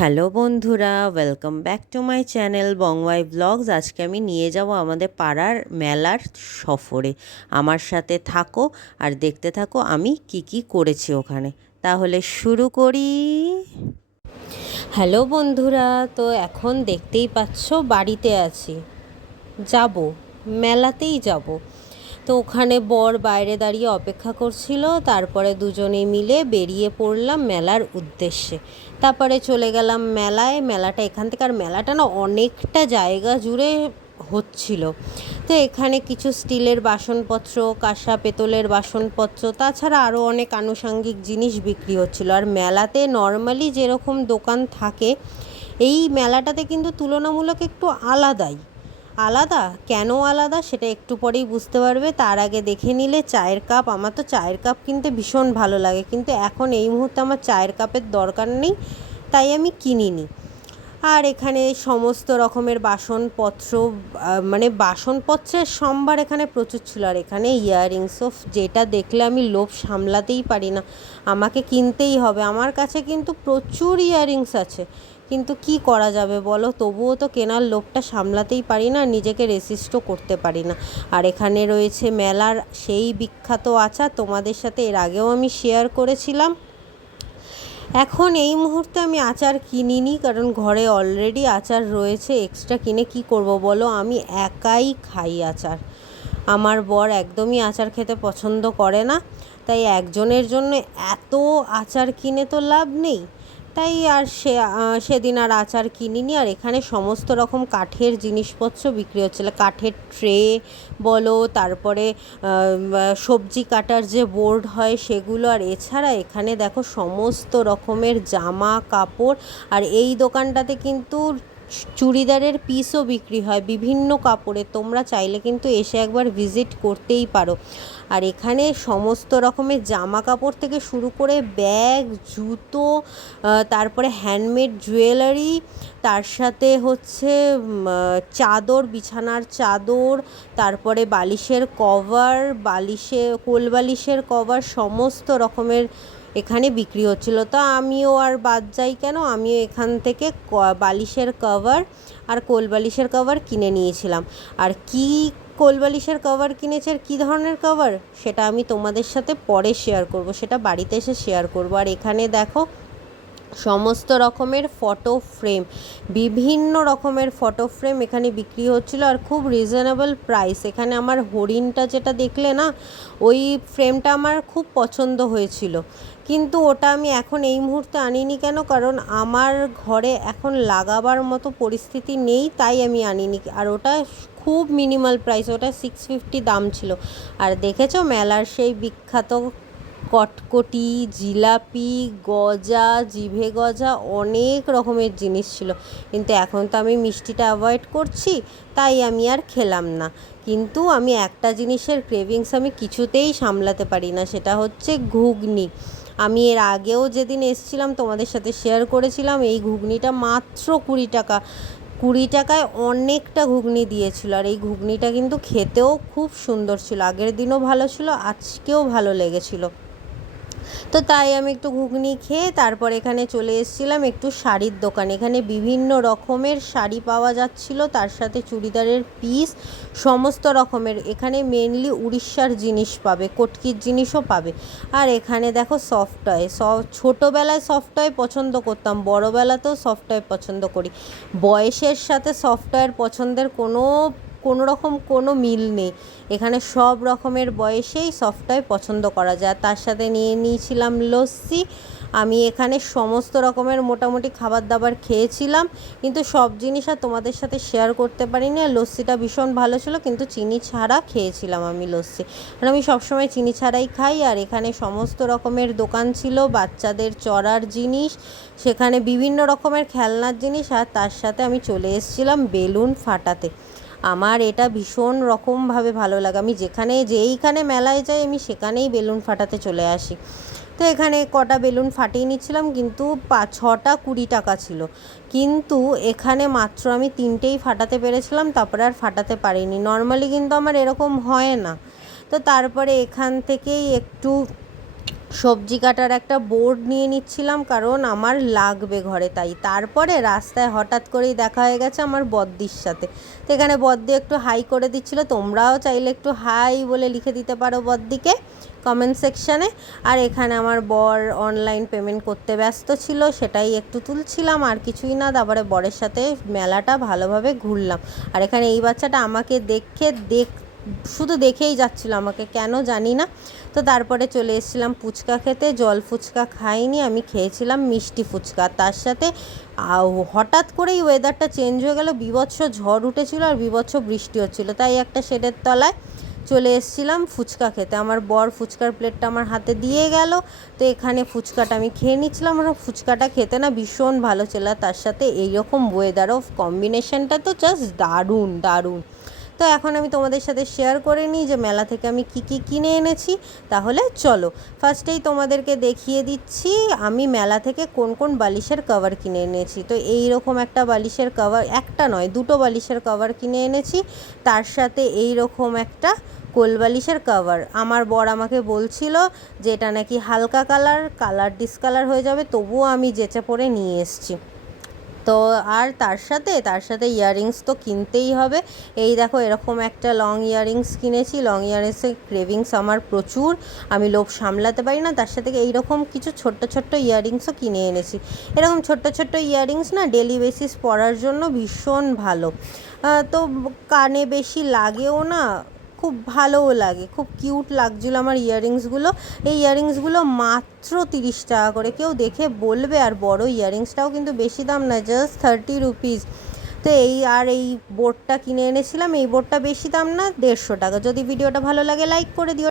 Hello বন্ধুরা, welcome back to my channel বংওয়াই vlogs. আজকে আমি নিয়ে যাব আমাদের পাড়ার মেলার সফরে। আমার সাথে থাকো আর দেখতে থাকো আমি কি কি করেছি ওখানে। তাহলে শুরু করি। হ্যালো বন্ধুরা, তো এখন দেখতেই পাচ্ছ বাড়িতে আছি, যাব মেলাতেই যাব। তো ওখানে বর বাইরে দাঁড়িয়ে অপেক্ষা করছিল, তারপরে দুজনে মিলে বেরিয়ে পড়লাম মেলার উদ্দেশ্যে। তারপরে চলে গেলাম মেলায়। মেলাটা এখান থেকে, আর মেলাটা না অনেকটা জায়গা জুড়ে হচ্ছিল। তো এখানে কিছু স্টিলের বাসনপত্র, কাঁসা পেতলের বাসনপত্র, তাছাড়া আরও অনেক আনুষঙ্গিক জিনিস বিক্রি হচ্ছিল। আর মেলাতে নর্মালি যেরকম দোকান থাকে, এই মেলাটাতে কিন্তু তুলনামূলক একটু আলাদাই। আলাদা কেন আলাদা সেটা একটু পরেই বুঝতে পারবে। তার আগে দেখে নিলে চায়ের কাপ। আমার তো চায়ের কাপ কিনতে ভীষণ ভালো লাগে, কিন্তু এখন এই মুহূর্তে আমার চায়ের কাপের দরকার নেই, তাই আমি কিনিনি। আর এখানে সমস্ত রকমের বাসনপত্র, মানে বাসনপত্রের সম্ভার এখানে প্রচুর ছিল। আর এখানে ইয়াররিংস, অফ যেটা দেখলে আমি লোভ সামলাতেই পারি না, আমাকে কিনতেই হবে। আমার কাছে কিন্তু প্রচুর ইয়াররিংস আছে, কিন্তু কি করা যাবে বলো, তবুও তো কেনার লোভটা সামলাতেই পারি না, নিজেকে রেসিস্টও করতে পারি না। আর এখানে রয়েছে মেলার সেই বিখ্যাত আচার, তোমাদের সাথে এর আগেও আমি শেয়ার করেছিলাম। এখন এই মুহূর্তে আমি আচার কিনিনি, কারণ ঘরে অলরেডি আচার রয়েছে। এক্সট্রা কিনে কি করব বলো, আমি একাই খাই আচার। আমার বর একদমই আচার খেতে পছন্দ করে না, তাই একজনের জন্য এত আচার কিনে তো লাভ নেই। তাই আর সেদিন আর আচার কিনিনি। আর এখানে সমস্ত রকম কাঠের জিনিসপত্র বিক্রি হচ্ছিল, কাঠের ট্রে বলো, তারপরে সবজি কাটার যে বোর্ড হয় সেগুলো। আর এছাড়া এখানে দেখো সমস্ত রকমের জামা কাপড়। আর এই দোকানটাতে কিন্তু চুড়িদারের পিসও বিক্রি হয় বিভিন্ন কাপড়ে, তোমরা চাইলে কিন্তু এসে একবার ভিজিট করতেই পারো। আর এখানে সমস্ত রকমের জামা কাপড় থেকে শুরু করে ব্যাগ, জুতো, তারপরে হ্যান্ডমেড জুয়েলারি, তার সাথে হচ্ছে চাদর, বিছানার চাদর, তারপরে বালিশের কভার, কোল বালিশের কভার, সমস্ত রকমের এখানে বিক্রি হচ্ছিল। তা আমিও আর বাদ যাই কেন, আমিও এখান থেকে বালিশের কভার আর কোল বালিশের কভার কিনে নিয়েছিলাম। আর কি কোল বালিশের কভার কিনেছে আর কী ধরনের কভার সেটা আমি তোমাদের সাথে পরে শেয়ার করব, সেটা বাড়িতে এসে শেয়ার করব। আর এখানে দেখো সমস্ত রকমের ফটো ফ্রেম, বিভিন্ন রকমের ফটো ফ্রেম এখানে বিক্রি হচ্ছিল, আর খুব রিজনেবল প্রাইস। এখানে আমার হরিণটা যেটা দেখলে না, ওই ফ্রেমটা আমার খুব পছন্দ হয়েছিল, কিন্তু ওটা আমি এখন এই মুহূর্তে আনিনি। কেন? কারণ আমার ঘরে এখন লাগাবার মতো পরিস্থিতি নেই, তাই আমি আনিনি। আর ওটা খুব মিনিমাল প্রাইস, ওটা 650 দাম ছিল। আর দেখেছো মেলার সেই বিখ্যাত কটকটি, জিলাপি, গজা, জিভে গজা, অনেক রকমের জিনিস ছিল। কিন্তু এখন তো আমি মিষ্টিটা অ্যাভয়েড করছি, তাই আমি আর খেলাম না। কিন্তু আমি একটা জিনিসের ক্রেভিংস আমি কিছুতেই সামলাতে পারি না, সেটা হচ্ছে ঘুগনি। আমি এর আগেও যেদিন এসেছিলাম তোমাদের সাথে শেয়ার করেছিলাম, এই ঘুগনিটা মাত্র 20 টাকা। 20 টাকায় অনেকটা ঘুগনি দিয়েছিল। আর এই ঘুগনিটা কিন্তু খেতেও খুব সুন্দর ছিল, আগের দিনও ভালো ছিল, আজকেও ভালো লেগেছিলো। তো তাই আমি একটু ঘুগনি খেয়ে তারপর এখানে চলে এসেছিলাম একটু শাড়ির দোকানে। এখানে বিভিন্ন রকমের শাড়ি পাওয়া যাচ্ছিল, তার সাথে চুড়িদারের পিস, সমস্ত রকমের। এখানে মেনলি উড়িষ্যার জিনিস পাবে, কটকির জিনিসও পাবে। আর এখানে দেখো সফট টয়, ছোটোবেলায় সফট টয় পছন্দ করতাম, বড়োবেলাতেও সফট টয় পছন্দ করি। বয়সের সাথে সফট টয়ের পছন্দের কোনো রকম কোনো মিল নেই। এখানে সব রকমের বয়সেই সফট টয় পছন্দ করা যায়। তার সাথে নিয়ে নিয়েছিলাম লস্যি। আমি এখানে সমস্ত রকমের মোটামুটি খাবার দাবার খেয়েছিলাম, কিন্তু সব জিনিস আর তোমাদের সাথে শেয়ার করতে পারিনি। আর লস্যিটা ভীষণ ভালো ছিল, কিন্তু চিনি ছাড়া খেয়েছিলাম আমি লস্যি, কারণ আমি সবসময় চিনি ছাড়াই খাই। আর এখানে সমস্ত রকমের দোকান ছিল, বাচ্চাদের চড়ার জিনিস, সেখানে বিভিন্ন রকমের খেলনার জিনিস। আর তার সাথে আমি চলে এসেছিলাম বেলুন ফাটাতে। আমার এটা ভীষণ রকমভাবে ভালো লাগে, আমি যেইখানে মেলায় যাই আমি সেখানেই বেলুন ফাটাতে চলে আসি। তো এখানে কটা বেলুন ফাটিয়ে নিচ্ছিলাম, কিন্তু 6টা 20 টাকা ছিল, কিন্তু এখানে মাত্র আমি 3টেই ফাটাতে পেরেছিলাম, তারপরে আর ফাটাতে পারিনি। নর্মালি কিন্তু আমার এরকম হয় না। তো তারপরে এখান থেকেই একটু সবজি কাটার একটা বোর্ড নিয়ে নিচ্ছিলাম, কারণ আমার লাগবে ঘরে। তাই তারপরে রাস্তায় হঠাৎ করেই দেখা হয়ে গেছে আমার বদ্দির সাথে। তো এখানে বদ্দি একটু হাই করে দিচ্ছিলো, তোমরাও চাইলে একটু হাই বলে লিখে দিতে পারো বদ্দিকে কমেন্ট সেকশানে। আর এখানে আমার বর অনলাইন পেমেন্ট করতে ব্যস্ত ছিল, সেটাই একটু তুলছিলাম, আর কিছুই না। তারপরে বরের সাথে মেলাটা ভালোভাবে ঘুরলাম। আর এখানে এই বাচ্চাটা আমাকে শুধু দেখেই যাচ্ছিলো আমাকে, কেন জানি না। তো তারপরে চলে এসেছিলাম ফুচকা খেতে। জল ফুচকা খাইনি, আমি খেয়েছিলাম মিষ্টি ফুচকা। তার সাথে হঠাৎ করেই ওয়েদারটা চেঞ্জ হয়ে গেল, বীভৎস ঝড় উঠেছিল আর বীভৎস বৃষ্টি হচ্ছিলো, তাই একটা শেডের তলায় চলে এসেছিলাম ফুচকা খেতে। আমার বর ফুচকার প্লেটটা আমার হাতে দিয়ে গেল। তো এখানে ফুচকাটা আমি খেয়ে নিচ্ছিলাম। আমার ফুচকাটা খেতে না ভীষণ ভালো ছিল, তার সাথে এইরকম ওয়েদার অফ কম্বিনেশনটা তো জাস্ট দারুণ দারুণ। তো এখন আমি তোমাদের সাথে শেয়ার করে নিই যে মেলা থেকে আমি কি কি কিনে এনেছি। তাহলে চলো ফার্স্টেই তোমাদেরকে দেখিয়ে দিচ্ছি আমি মেলা থেকে কোন কোন বালিশের কভার কিনে এনেছি। তো এই রকম একটা বালিশের কভার, একটা নয় দুটো বালিশের কভার কিনে এনেছি। তার সাথে এই রকম একটা কোল বালিশের কভার। আমার বর আমাকে বলছিল যে এটা নাকি হালকা কালার ডিসকালার হয়ে যাবে, তবুও আমি যেচে পড়ে নিয়ে এসেছি। তো আর তার সাথে ইয়াররিংস তো কিনতেই হবে। এই দেখো এরকম একটা লং ইয়াররিংস কিনেছি। লং ইয়াররিংসের ক্রেভিংস আমার প্রচুর, আমি লোভ সামলাতে পারি না। তার সাথে এইরকম কিছু ছোট্ট ছোট্ট ইয়াররিংসও কিনে এনেছি। এরকম ছোট্ট ছোট্ট ইয়াররিংস না ডেলি বেসিস পরার জন্য ভীষণ ভালো। তো কানে বেশি লাগেও না, খুব ভালোও লাগে, খুব কিউট লাগছিলো আমার ইয়াররিংসগুলো। এই ইয়াররিংসগুলো মাত্র 30 টাকা করে, কেউ দেখে বলবে। আর বড় ইয়াররিংসটাও কিন্তু বেশি দাম না, জাস্ট 30 রুপিস। তো এই বোর্ডটা কিনে এনেছিলাম, এই বোর্ডটা বেশি দাম না, 150 টাকা। যদি ভিডিওটা ভালো লাগে লাইক করে দিও।